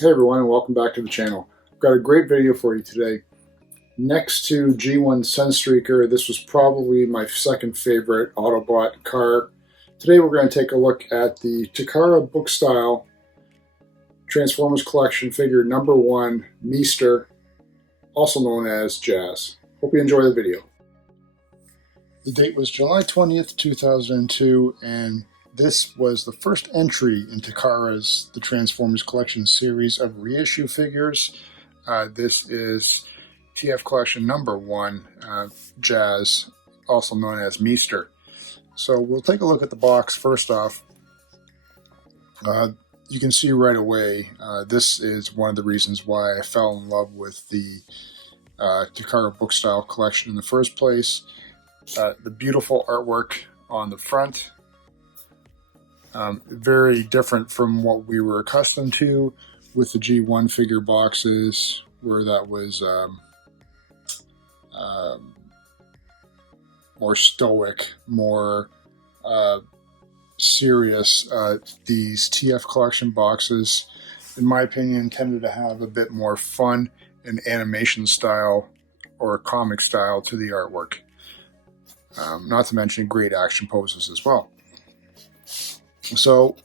Hey everyone, and welcome back to the channel. I've got a great video for you today. Next to G1 Sunstreaker, this was probably my second favorite Autobot car. Today we're going to take a look at the Takara Bookstyle Transformers Collection figure number 1, Meister, also known as Jazz. Hope you enjoy the video. The date was July 20th, 2002, and this was the first entry in Takara's The Transformers Collection series of reissue figures. This is TF Collection number 1, Jazz, also known as Meister. So we'll take a look at the box first off. You can see right away, this is one of the reasons why I fell in love with the Takara Bookstyle collection in the first place. The beautiful artwork on the front. Very different from what we were accustomed to with the G1 figure boxes, where that was more stoic, more serious. These TF collection boxes, in my opinion, tended to have a bit more fun and animation style or comic style to the artwork. Not to mention great action poses as well. So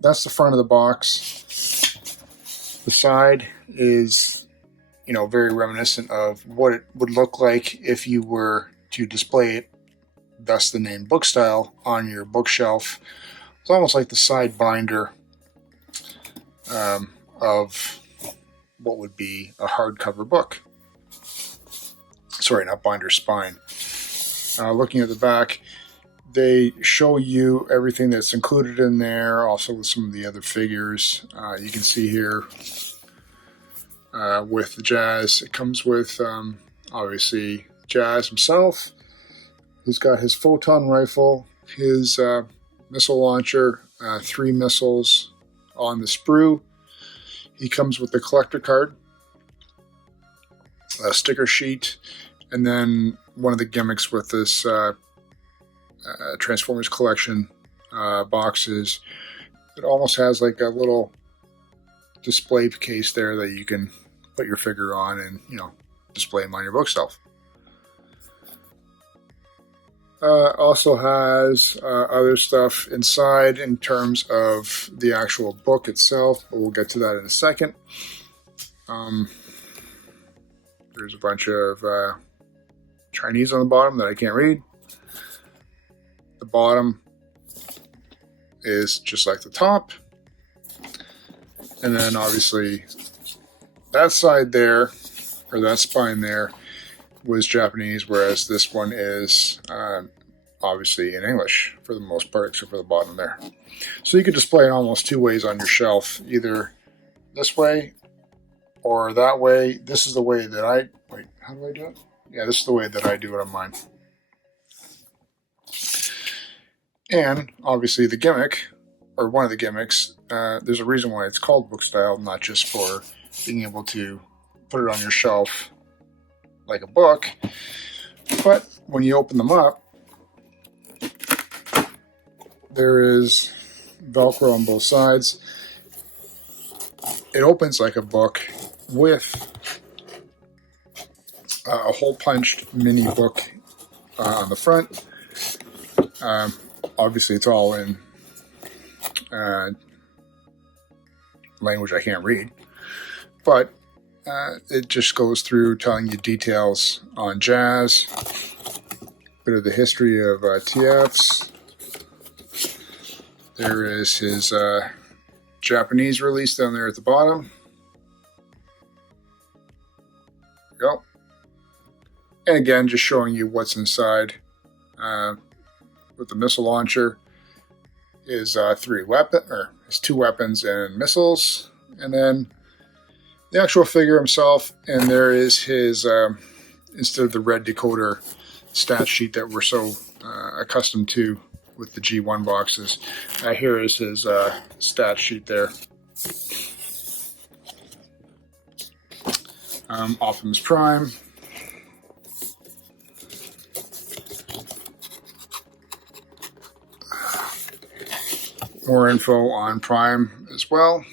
that's the front of the box. The side is, very reminiscent of what it would look like if you were to display it, thus the name Bookstyle, on your bookshelf. It's almost like the side binder of what would be a hardcover book. Sorry, not binder, spine. Looking at the back, they show you everything that's included in there, also with some of the other figures. You can see here with the Jazz, it comes with obviously Jazz himself, who's got his photon rifle, his missile launcher, 3 missiles on the sprue. He comes with the collector card, a sticker sheet, and then one of the gimmicks with this Transformers Collection boxes, it almost has like a little display case there that you can put your figure on and display them on your bookshelf. Also has other stuff inside in terms of the actual book itself, but we'll get to that in a second. There's a bunch of Chinese on the bottom that I can't read. The bottom is just like the top. And then obviously that side there, or that spine there, was Japanese, whereas this one is obviously in English for the most part, except for the bottom there. So you could display it almost 2 ways on your shelf, either this way or that way. This is the way that how do I do it? Yeah, this is the way that I do it on mine. And obviously the gimmick, or one of the gimmicks, there's a reason why it's called Bookstyle, not just for being able to put it on your shelf like a book, but when you open them up, there is Velcro on both sides. It opens like a book with a hole-punched mini book on the front. Obviously, it's all in language I can't read, but it just goes through telling you details on Jazz, a bit of the history of TFs. There is his Japanese release down there at the bottom. There you go. And again, just showing you what's inside. With the missile launcher is 2 weapons and missiles, and then the actual figure himself. And there is his instead of the red decoder stat sheet that we're so accustomed to with the G1 boxes, here is his stat sheet there. Optimus Prime. More info on Prime as well.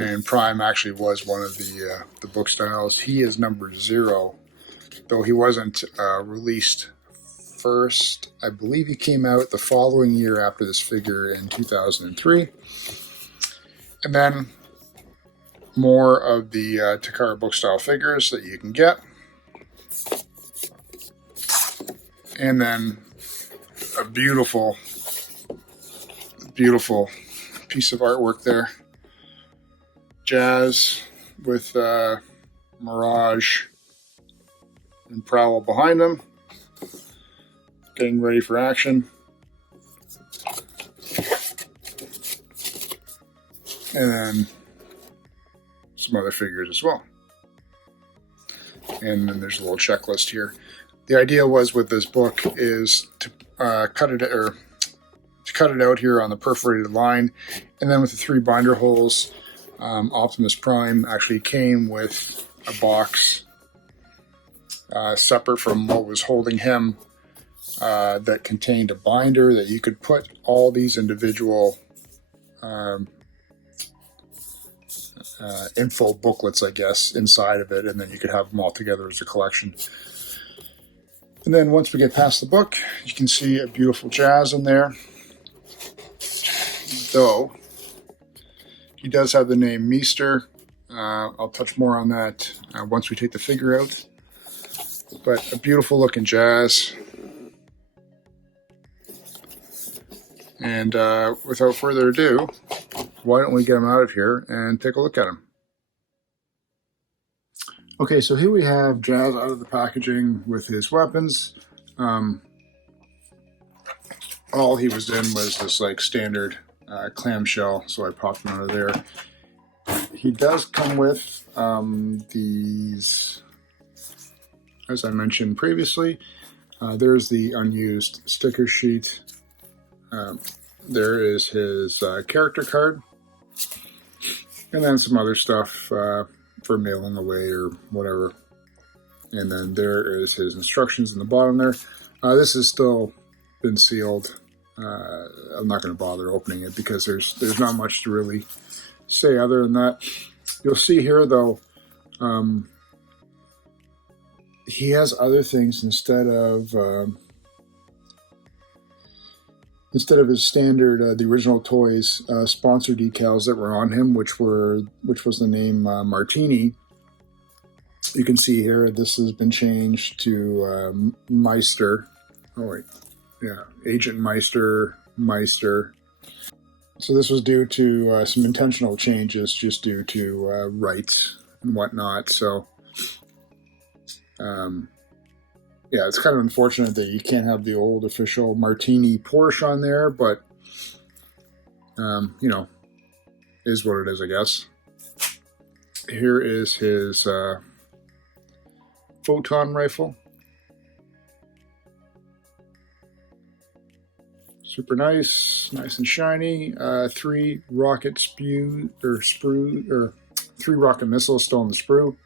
And Prime actually was one of the book styles. He is number 0, though he wasn't released first. I believe he came out the following year after this figure in 2003. And then more of the Takara Bookstyle figures that you can get. And then a beautiful, beautiful piece of artwork there. Jazz with Mirage and Prowl behind him, getting ready for action. And then some other figures as well. And then there's a little checklist here. The idea was with this book is to cut it out here on the perforated line, and then with the 3 binder holes. Optimus Prime actually came with a box separate from what was holding him that contained a binder that you could put all these individual info booklets, I guess, inside of it, and then you could have them all together as a collection. And then once we get past the book, you can see a beautiful Jazz in there, though he does have the name Meister. I'll touch more on that once we take the figure out. But a beautiful looking Jazz. And without further ado, why don't we get him out of here and take a look at him. Okay, so here we have Jazz out of the packaging with his weapons. All he was in was this like standard clamshell, so I popped him out of there. He does come with these, as I mentioned previously. There's the unused sticker sheet. There is his character card, and then some other stuff for mailing away or whatever. And then there is his instructions in the bottom there. This has still been sealed. I'm not going to bother opening it because there's not much to really say other than that. You'll see here though, he has other things instead of his standard the original toys sponsor decals that were on him, which was the name Martini. You can see here this has been changed to Meister. Oh wait, yeah, Agent Meister. So this was due to some intentional changes, just due to rights and whatnot. So yeah, it's kind of unfortunate that you can't have the old official Martini Porsche on there, but you know, is what it is, I guess. Here is his photon rifle. Super nice and shiny. 3 rocket three rocket missiles still in the sprue.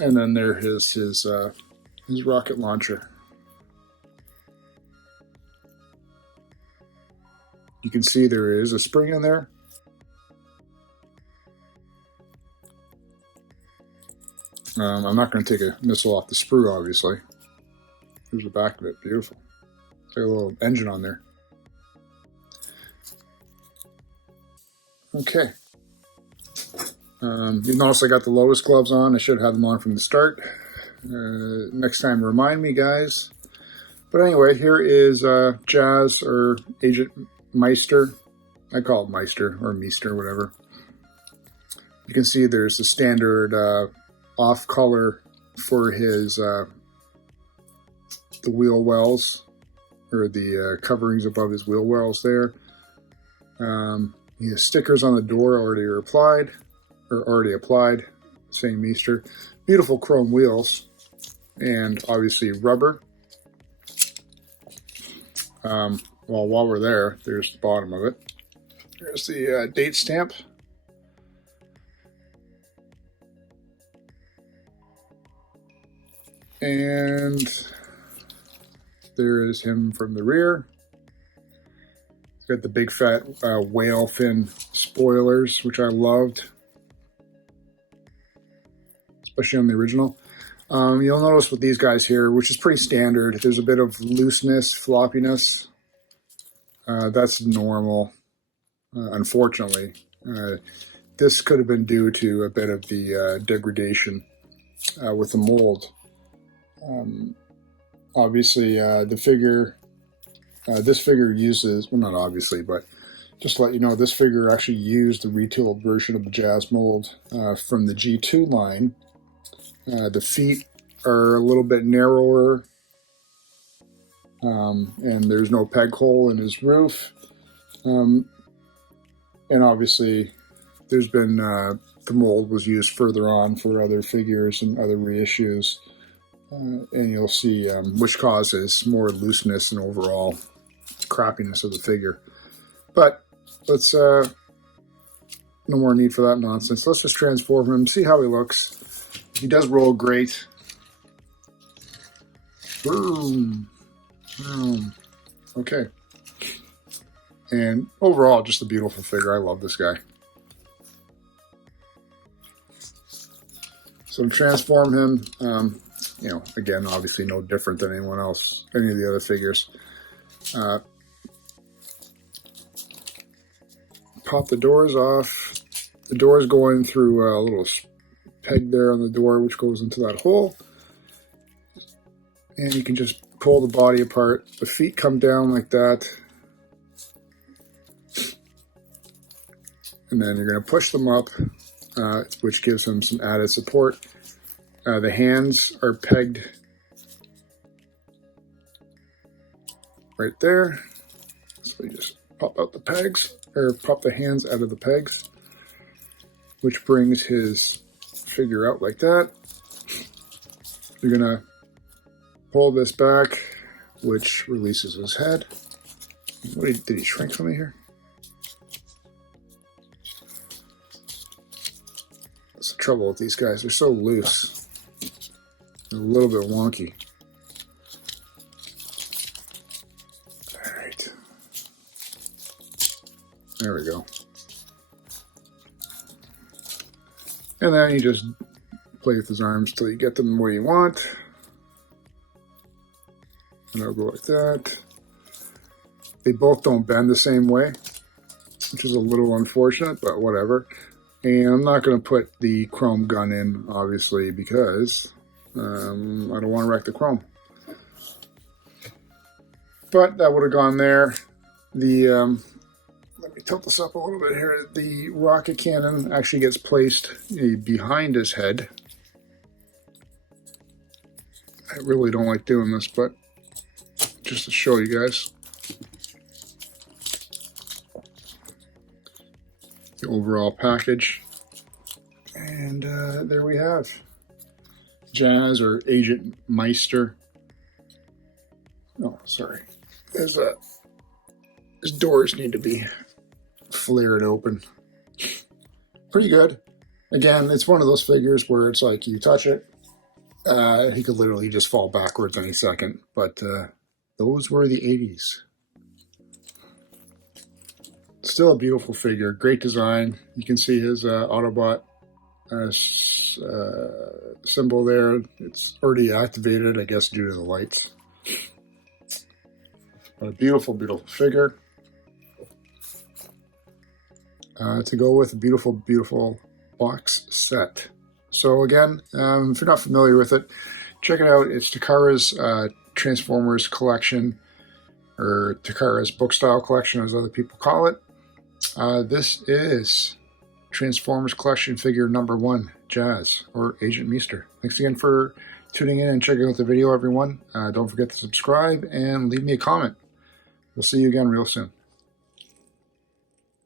And then there is his rocket launcher. You can see there is a spring in there. I'm not going to take a missile off the sprue, obviously. Here's the back of it. Beautiful. It's got a little engine on there. Okay. You notice I got the Lotus gloves on. I should have them on from the start. Next time, remind me, guys. But anyway, here is Jazz, or Agent Meister. I call it Meister, or Meister, whatever. You can see there's a standard off color for his the wheel wells, or the coverings above his wheel wells there. He has stickers on the door already applied, saying Meister. Beautiful chrome wheels, and obviously rubber. Well, while we're there, there's the bottom of it. There's the date stamp. And there is him from the rear. He's Got the big fat whale fin spoilers, which I loved, especially on the original. You'll notice with these guys here, which is pretty standard, there's a bit of looseness, floppiness. That's normal, unfortunately. This could have been due to a bit of the degradation with the mold. Obviously, the figure, this figure uses, well, not obviously, but just to let you know, this figure actually used the retooled version of the Jazz mold from the G2 line. The feet are a little bit narrower, and there's no peg hole in his roof. And obviously, there's been, the mold was used further on for other figures and other reissues. And you'll see which causes more looseness and overall crappiness of the figure. But let's, no more need for that nonsense. Let's just transform him, see how he looks. He does roll great. Boom. Boom. Okay. And overall, just a beautiful figure. I love this guy. So to transform him, you know, again, obviously no different than anyone else, any of the other figures. Pop the doors off. The doors go in through a little peg there on the door, which goes into that hole. And you can just pull the body apart. The feet come down like that. And then you're going to push them up, which gives them some added support. The hands are pegged right there. So you just pop out the pegs, or pop the hands out of the pegs, which brings his figure out like that. You're going to pull this back, which releases his head. Did he shrink for me here? That's the trouble with these guys. They're so loose. They're a little bit wonky. All right. There we go. And then you just play with his arms till you get them where you want. And I'll go like that. They both don't bend the same way, which is a little unfortunate, but whatever. And I'm not going to put the chrome gun in, obviously, because I don't want to wreck the chrome. But that would have gone there. The let me tilt this up a little bit here. The rocket cannon actually gets placed behind his head. I really don't like doing this, but just to show you guys. The overall package. And there we have Jazz, or Agent Meister. Oh, sorry. His doors need to be flared open. Pretty good. Again, it's one of those figures where it's like you touch it, he could literally just fall backwards any second. But those were the 80s. Still a beautiful figure, great design. You can see his Autobot symbol there. It's already activated, I guess, due to the lights. But a beautiful, beautiful figure. To go with a beautiful, beautiful box set. So again, if you're not familiar with it, check it out. It's Takara's Transformers collection, or Takara's Bookstyle collection, as other people call it. This is Transformers collection figure number 1, Jazz, or Agent Meister. Thanks again for tuning in and checking out the video, everyone. Don't forget to subscribe and leave me a comment. We'll see you again real soon.